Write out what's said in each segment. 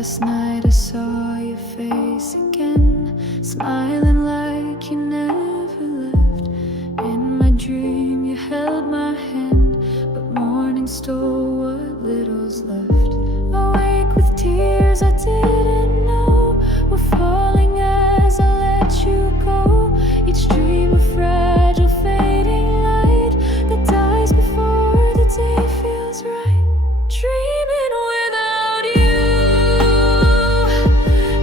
Last night I saw your face again, smiling like you never left. In my dream you held my hand, but morning stole what little's left. Awake with tears I didn't know were falling as I let you go. Each dream a fragile fading light that dies before the day feels right. Dreaming without you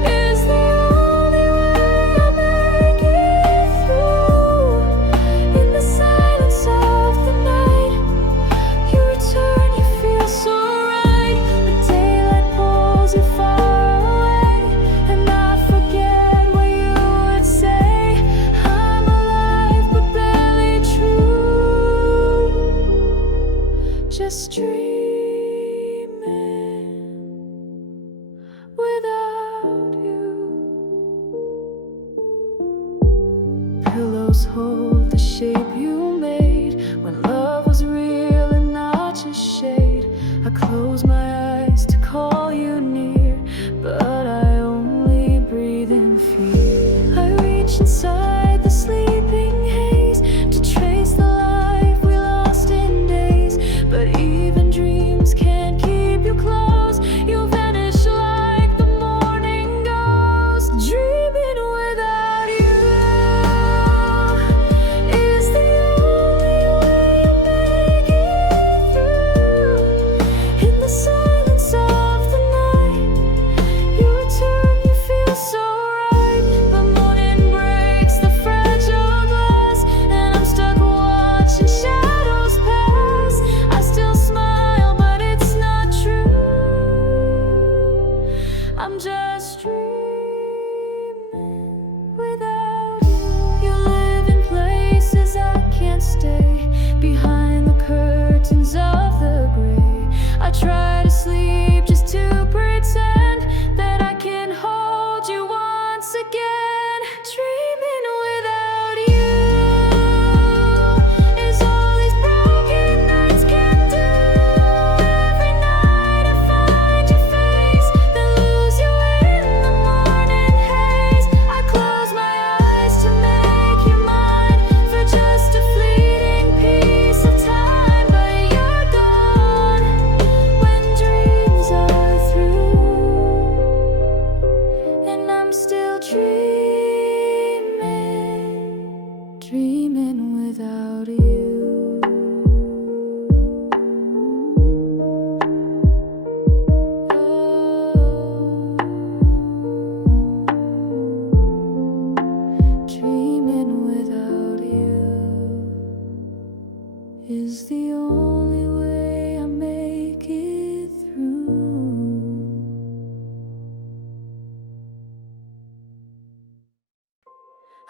is the only way I make it through. In the silence of the night, you return, you feel so right. The daylight pulls you far away, and I forget what you would say. I'm alive but barely true, just dreaming without you. Pillows hold the shape you made when love was real and not just shade. I close my eyes to call you near, but I only breathe in fear. I reach inside the sleeping haze to trace the life we lost in days, but even dreams can't keep you close. You vanish like the morning ghost. Dreaming without you is the only way I make it through. In the silence of the night, you return, you feel so right. The morning breaks the fragile glass, and I'm stuck watching shadows pass. I still smile, but it's not true. I'm just dreaming without you. You live in places I can't stay, behind the curtains of the gray. I try to sleep just to pretend that I can hold you once again. Dreaming without you is all these broken nights can do. Every night I find your face, then lose you in the morning haze. I close my eyes to make you mine for just a fleeting piece of time, but you're gone when dreams are through, and I'm still dreaming without you. Dreaming without you is the only way I make it through.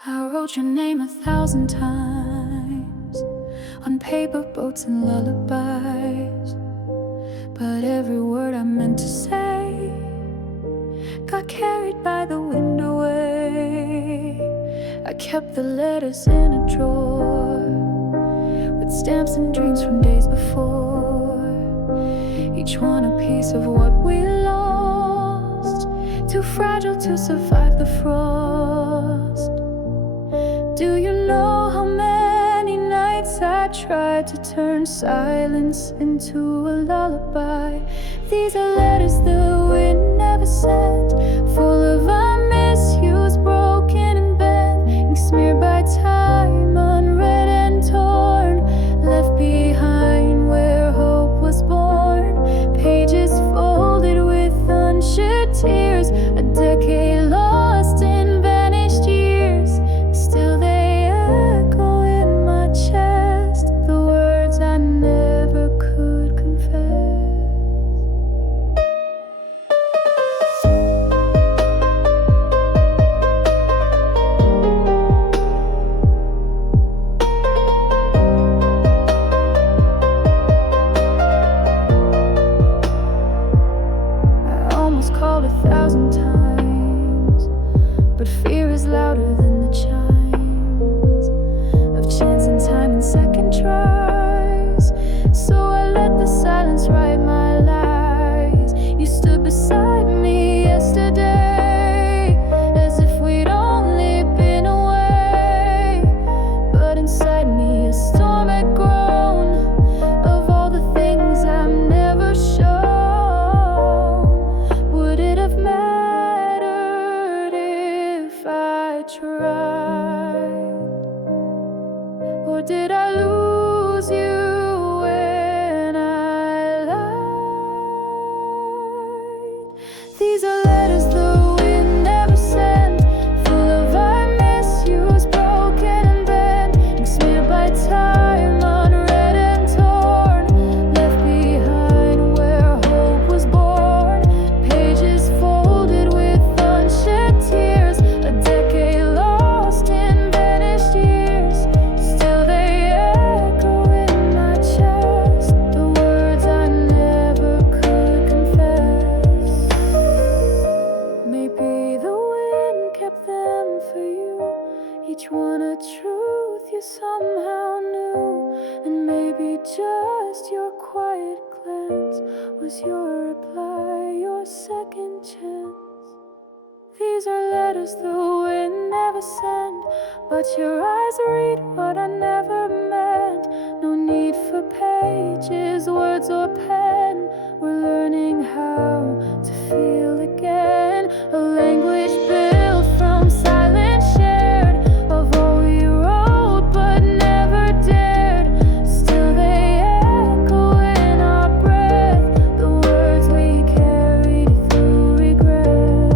I wrote your name 1,000 times on paper boats and lullabies, but every word I meant to say got carried by the wind away. I kept the letters in a drawer with stamps and dreams from days before, each one a piece of what we lost, too fragile to survive the frost. Do you know how many nights I tried to turn silence into a lullaby? These are letters the wind never sent, full of I miss yous, broken and bent, ink smeared by time, unread and torn, left behind where hope was born. Pages folded with unshed tears, a decade lost in vanished years. Still they echo in my chest, the words I never could confess. just your quiet glance was your reply, your second chance. These are letters the wind never sent, but your eyes read what I never meant. No need for pages, words or pen. We're learning how to feel again. A language built from silence shared, of all we wrote but never dared. Still they echo in our breath, the words we carried through regret.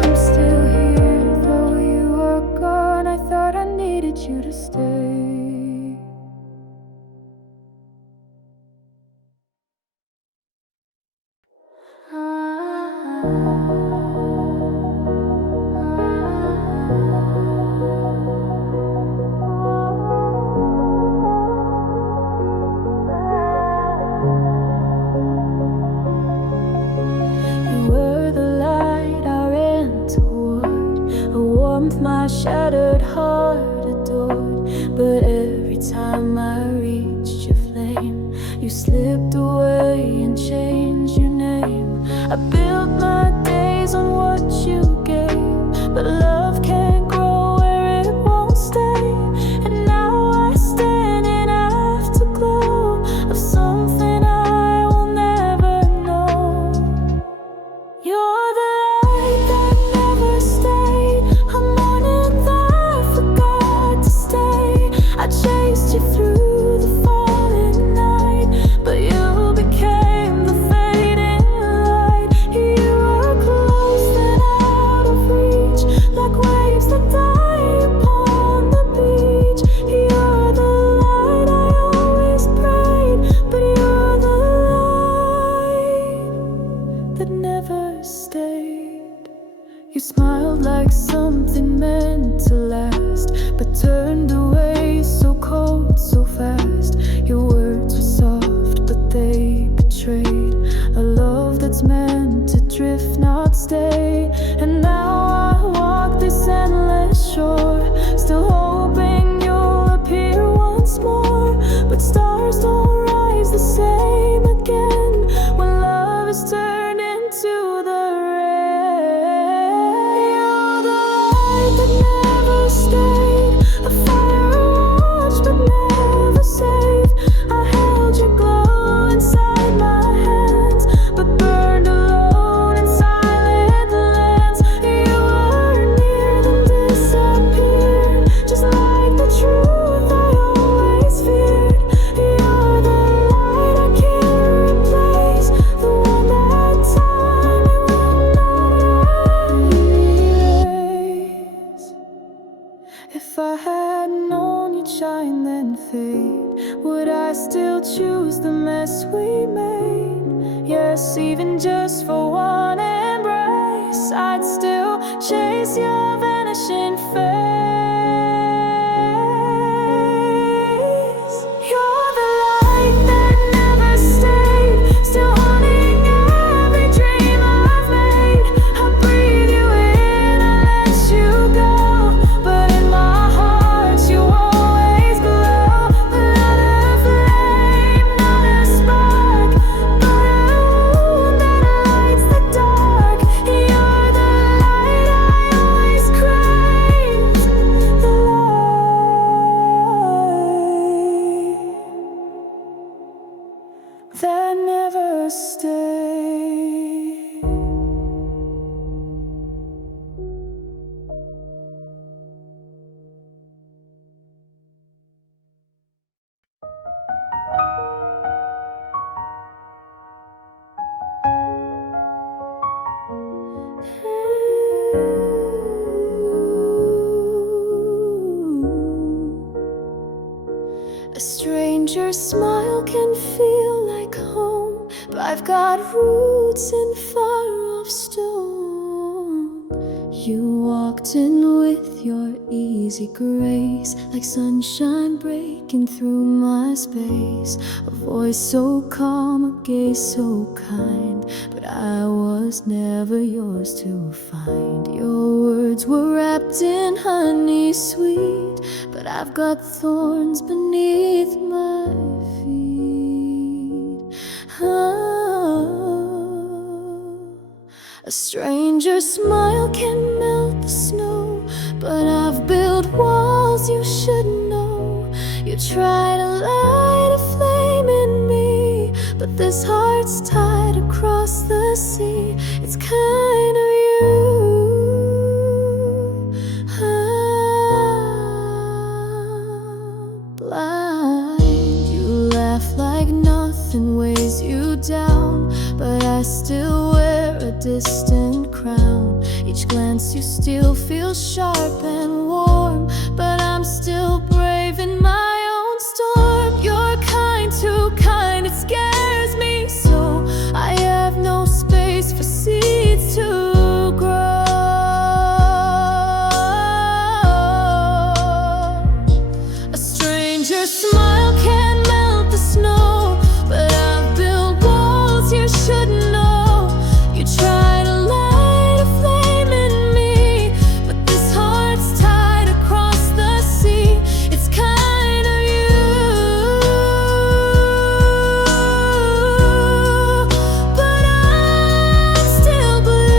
I'm still here, though you are gone. I thought I needed you to stay. You were the light I ran toward, a warmth my shattered heart adored. But every time I reached your flame, you slipped away and changed your name. I built my days on what you gave, but love can't grow where it won't stay. And now I stand in afterglow of something I will never know. You're the light that never stayed, a morning that forgot to stay. I chased you through the falling night, but you became the fading light. You were close then out of reach, like waves that die upon the beach. You're the light I always prayed, but you're the light that never stayed. You smiled like something meant to last, but turned away so cold, so fast. Your words were soft, but they betrayed a love that's meant to drift, not stay. And now I walk this endless shore, still hoping you'll appear once more. But stars don't rise the same again when love is turned into the rain. You're the light that never stayed, a fire I watched but never saved. I held your glow inside my hands, but burned alone in silent lands. You were near then disappeared, just like the truth I always feared. You're the light I can't replace, the one that time will not erase. If I had known you'd shine then fade, would I still choose the mess we made? Yes, even just for one embrace, I'd still chase your vanishing face. You're the light that never stayed, still haunting every dream I've made. I breathe you in, I let you go, but in my heart you always glow. Not a flame, not a spark, but a wound that lights the dark. You're the light I always craved, the light that never stayed. A stranger's smile can feel like home, but I've got roots in far off stone. You walk walked in with your easy grace, like sunshine breaking through my space. A voice so calm, a gaze so kind, but I was never yours to find. Your words were wrapped in honey sweet, but I've got thorns beneath my feet. A stranger's smile can melt the snow, but I've built walls you should know. You try to light a flame in me, but this heart's tied across the sea. It's kind of you. I'm blind. You laugh like nothing weighs you down, but I still wear a distant crown. Each glance you steal feels sharp and warm, but I'm still brave in my own storm. You're kind, too kind, it scares me so. I have no space for seeds to grow. A stranger's smile can melt the snow, but I've built walls you shouldn't know. You try to light a flame in me, but this heart's tied across the sea. It's kind of you, but I'm still blue.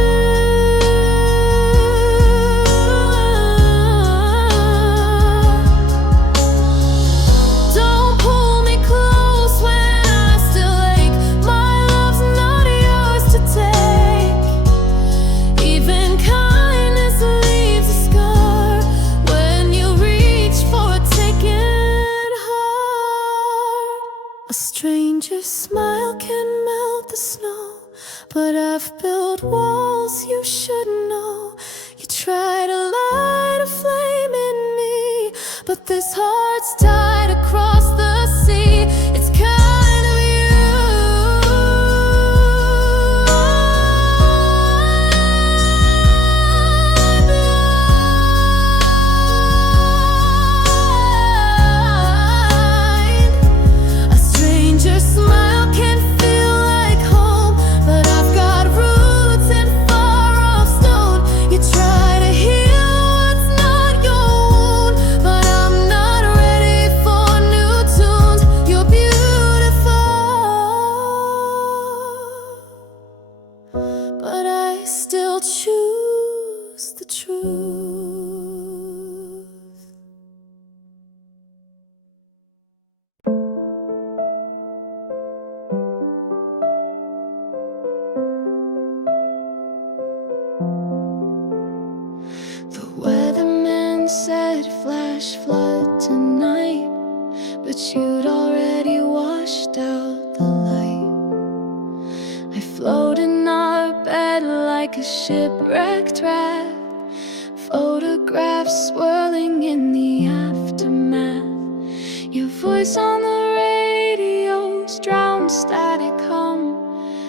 Don't pull me close when I still ache. My love's not yours to take. Even kindness leaves a scar when you reach for a taken heart. A stranger's smile can melt the snow, but I've built walls you should know. You try to light a flame in me, but this heart's tied across the sea. It's kind of you. I'm blind. A stranger's smile can feel like home, but I've got roots and far-off stone. You try to heal what's not your wound, but I'm not ready for new tunes. You're beautiful, but I still choose the truth. The weatherman said flash flood tonight, but you'd already washed out the light. I float in our bed like a shipwrecked raft, photographs swirling in the aftermath. Your voice on the radio's drowned static hum,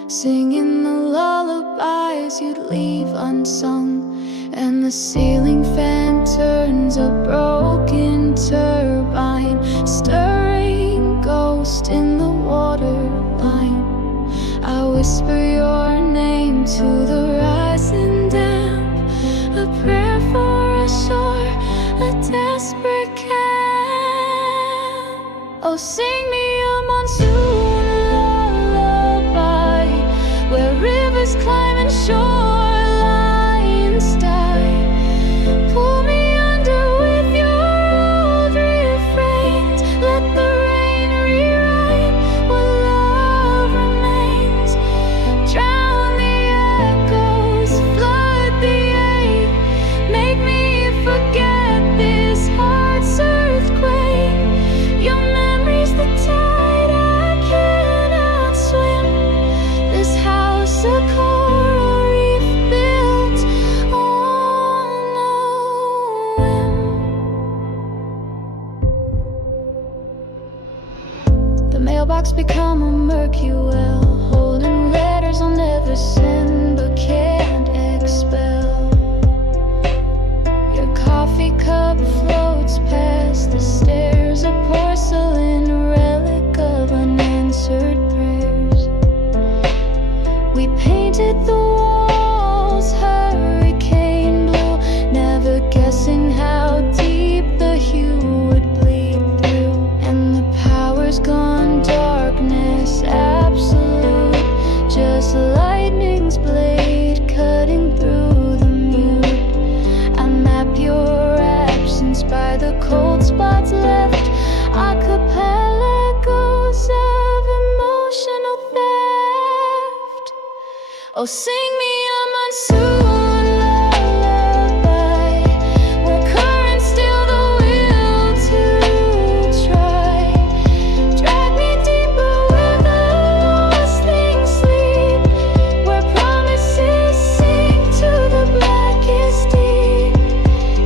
singing the lullabies you'd leave unsung. And the ceiling fan turns a broken turbine, stirring ghost in the waterline. I whisper your name to the rising damp, a prayer for a shore, a desperate camp. Oh, sing me a monsoon lullaby, where rivers climb and shorelines die. Pull me under with your old refrains. Let the rain rewrite what love remains. Drown the echoes, flood the ache. Make me forget this heart's earthquake. Your memory's the tide I cannot swim. This house a coral reef built on a whim. The mailbox become a murky well, holding letters I'll never send but can't expel. hit the walls, hurricane blew, never guessing how deep the hue would bleed through. And the power's gone, darkness absolute, just lightning's blade cutting through the mute. I map your absence by the cold spots left, acapella echoes of emotional theft. Oh, sing me a monsoon lullaby, where currents still the will to try. Drag me deeper where the lost things sleep, where promises sink to the blackest deep.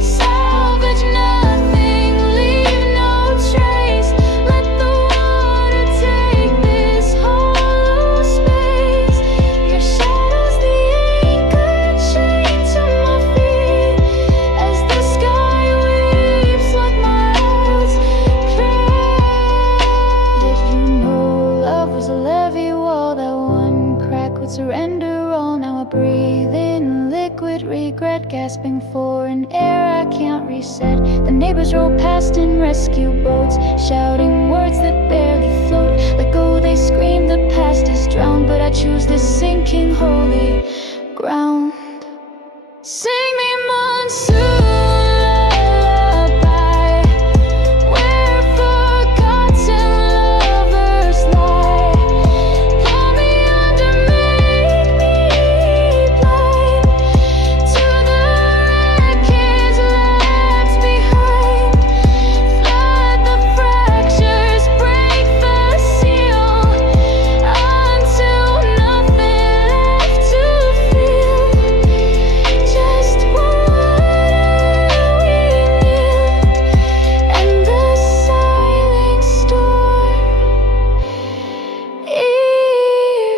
Salvage nothing, leave no trace, let the water take this hollow space. Your shadow's the anchor chained to my feet, as the sky weeps like miles crest. Did you know love was a levee wall, that one crack would surrender all? Now I breathe in liquid regret, gasping for an air I can't reset. The neighbors roll past in rescue boats, shouting words that barely float. Let go, they scream, the past is drowned, but I choose this sinking holy ground. Sing me monsoon lullaby, where forgotten lovers lie. Pull me under, make me blind to the wreckage left behind. Flood the fractures, break the seal, until nothing left to feel. Just water we knew, and the silent storm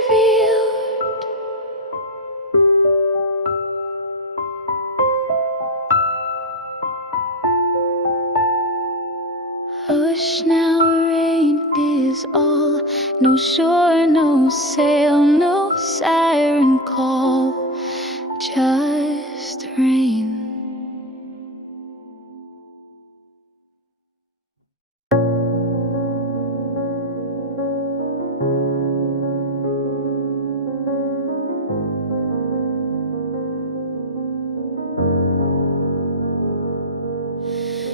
revealed. Hush now, rain is all. No shore, no sail, no siren call, just rain.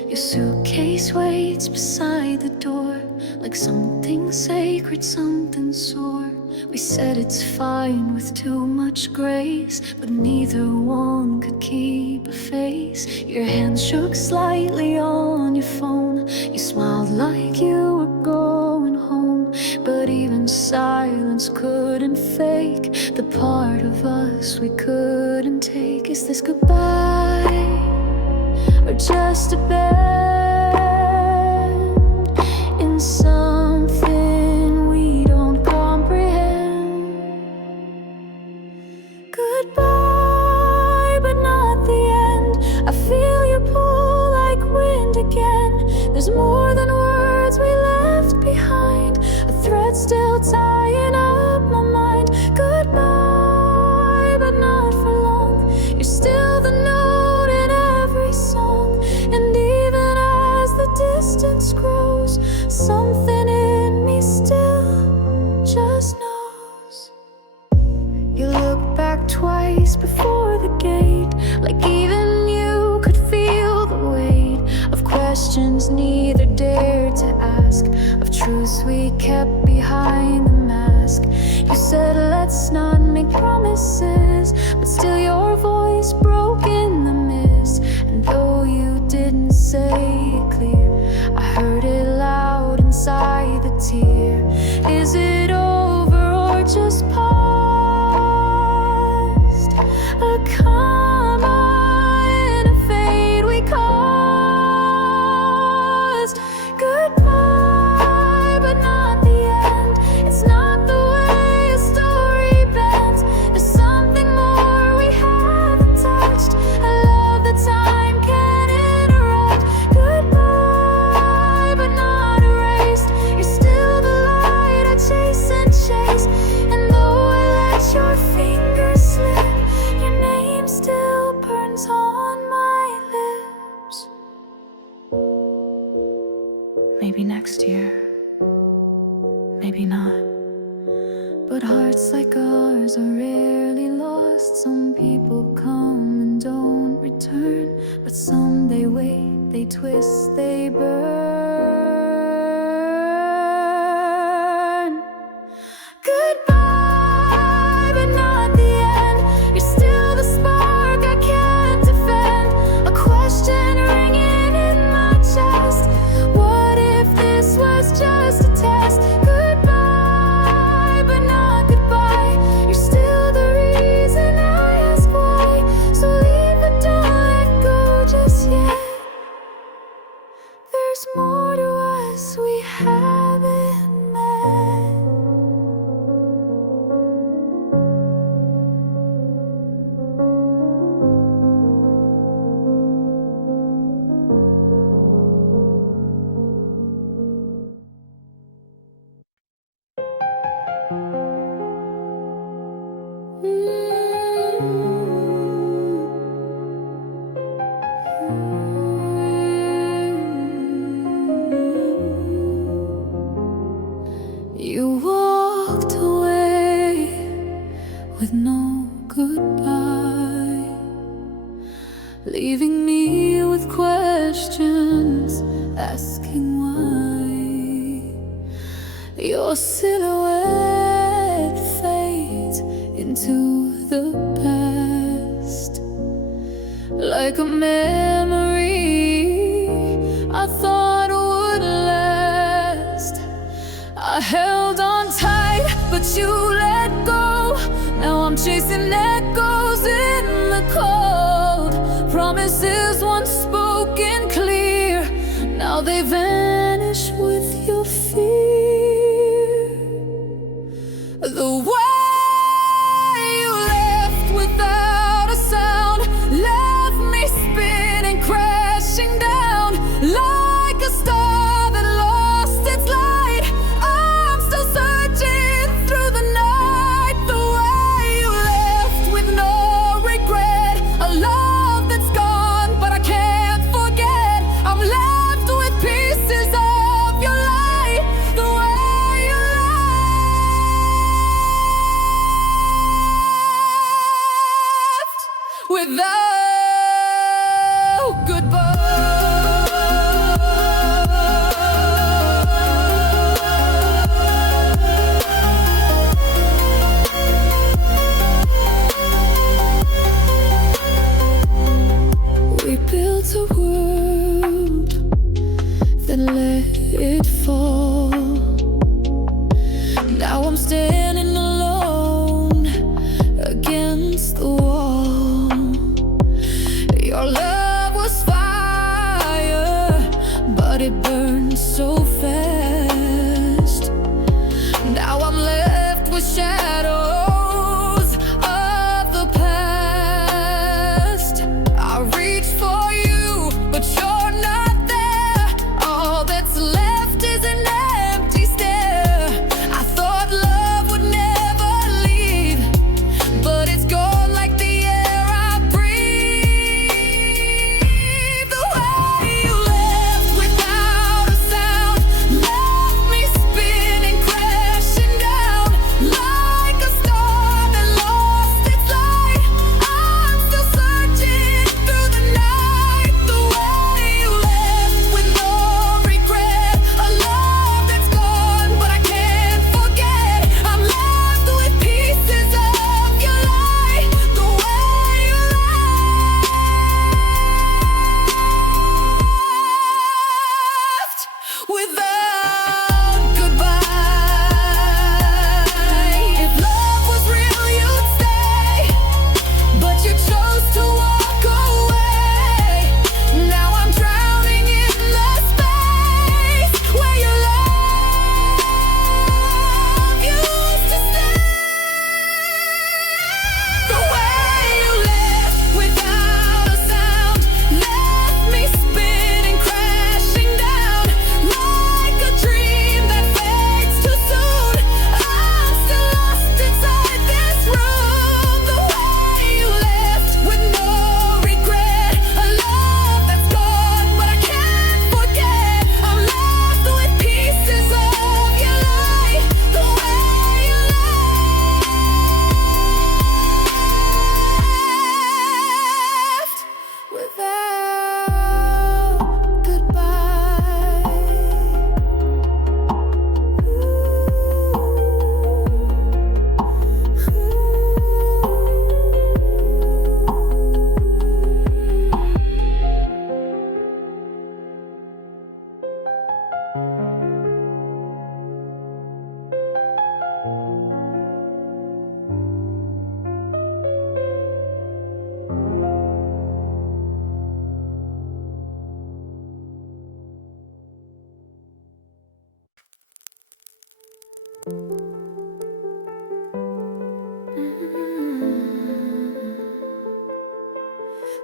Your suitcase waits beside the door, like something sacred, something sore. We said it's fine with too much grace, but neither one could keep a face. Your hand shook slightly on your phone. You smiled like you were going home, but even silence couldn't fake the part of us we couldn't take. Is this goodbye, or just a bend in something we don't comprehend? Goodbye, but not the end. I feel you pull like wind again. There's more than words we left behind, a thread still tying up my mind. Goodbye, but not for long. You're still the note in every song, and even as the distance grows, something in me still just knows. You look back twice before the gate, like even you could feel the weight of questions neither dared to ask, of truths we kept behind the mask. You said let's not make promises, but still your voice broke in the mist. And though you didn't say it clear, I heard it loud inside the tear. Is it over or just past? A comma in a fade we caused. Goodbye, but not the end. It's not the way a story bends. There's something more we haven't touched, a love that time can interrupt. Goodbye, but not erased. You're still the light I chase and chase, and though I let your fingers maybe next year, maybe not. But hearts like ours are rarely lost. Some people come and don't return, but some they wait, they twist, they burn. Goodbye, but not the end. You're still the spark I can't defend. A question ringing in my chest. What if this was just a test? Goodbye, but not goodbye. You're still the reason I ask why. So leave but don't let go just yet. There's more to us we haven't met. You walked away with no goodbye, leaving me with questions, asking why. Your silhouette fades into the past, like a memory I thought would last. I held on tight, but you let go. Now I'm chasing echoes in the cold. Promises once spoken clear, now they vanish with your fear. The way you left without a sound left me spinning, crashing down like a star that lost its light. I'm still searching through the night. The way you left with no regret, a love that's gone but I can't forget. I'm left with pieces of your light. The way you left without goodbye. We built a world, then let it fall. Now I'm standing alone against the wall.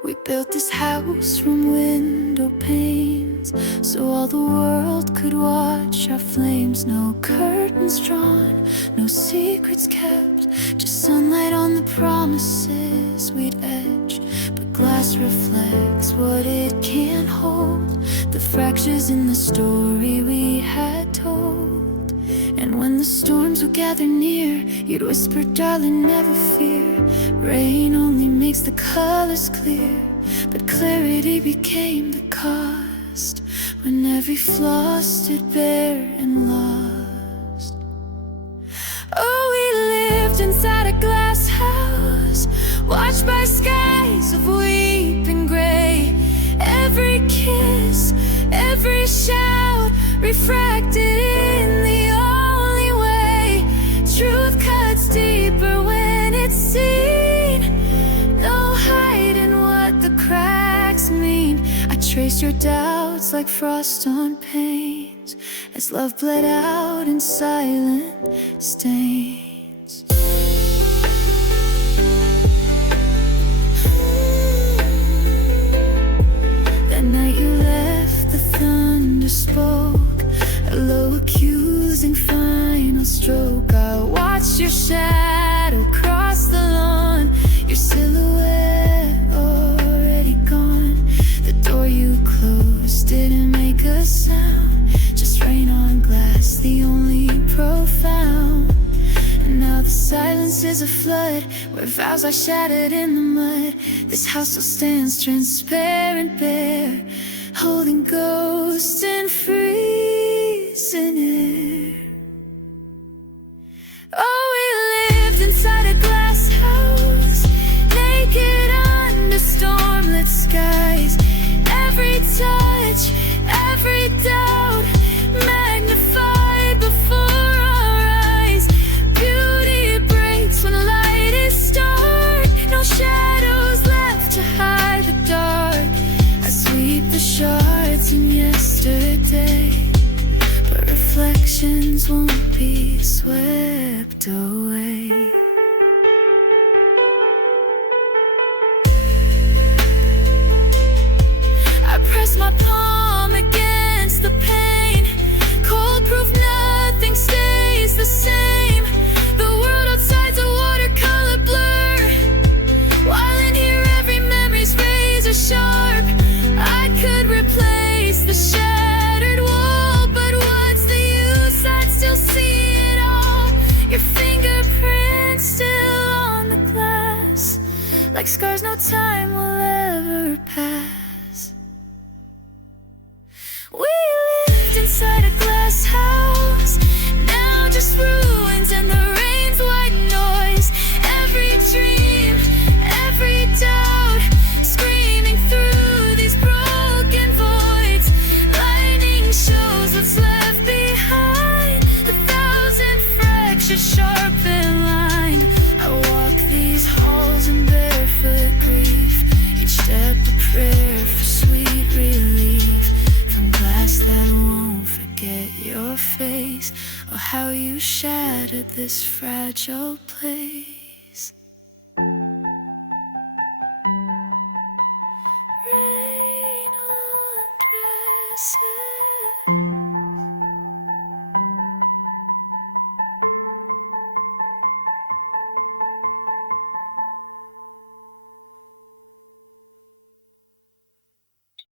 We built this house from window panes, so all the world could watch our flames. No curtains drawn, no secrets kept, just sunlight on the promises we'd etch. But glass reflects what it can't hold, the fractures in the story we had told. And when the storms would gather near, you'd whisper, darling, never fear. Rain only makes the colors clear, but clarity became the cost when every flaw stood bare and lost. Oh, we lived inside a glass house, watched by skies of weeping gray. Every kiss, every shout, refracted in the only way. Truth cuts deeper when it's seen, no hiding what the cracks mean. I traced your doubts like frost on panes, as love bled out in silent stains. That night you left, the thunder spoke, a low accusing final stroke. I watched your shadow cross the lawn, your silhouette already gone. The door you closed didn't make a sound, just rain on glass, the only profound. And now the silence is a flood, where vows are shattered in the mud. This house still stands transparent, bare, holding ghosts in freezing air. Oh, we lived inside a glass house, naked under stormlit skies. Every touch, every doubt, magnified before our eyes. Beauty breaks when light is stark, no shadows left to hide the dark. I sweep the shards in yesterday, but reflections won't be swept away. I press my palm against the pain, cold proof nothing stays the same. The world outside's a watercolor blur, while in here every memory's razor sharp. I could replace the shattered wall, but what's the use? I'd still see it all. Your fingerprints still on the glass, like scars no time will ever pass. We lived inside a glass house, now just ruins and the rain's white noise. Every dream, every doubt, screaming through these broken voids. Lightning shows what's left behind, 1,000 fractures sharp and lined. I walk these halls in barefoot grief, each step a prayer for sweet relief. From glass that won't forget your face, or how you shattered this fragile place. Rain on dresses,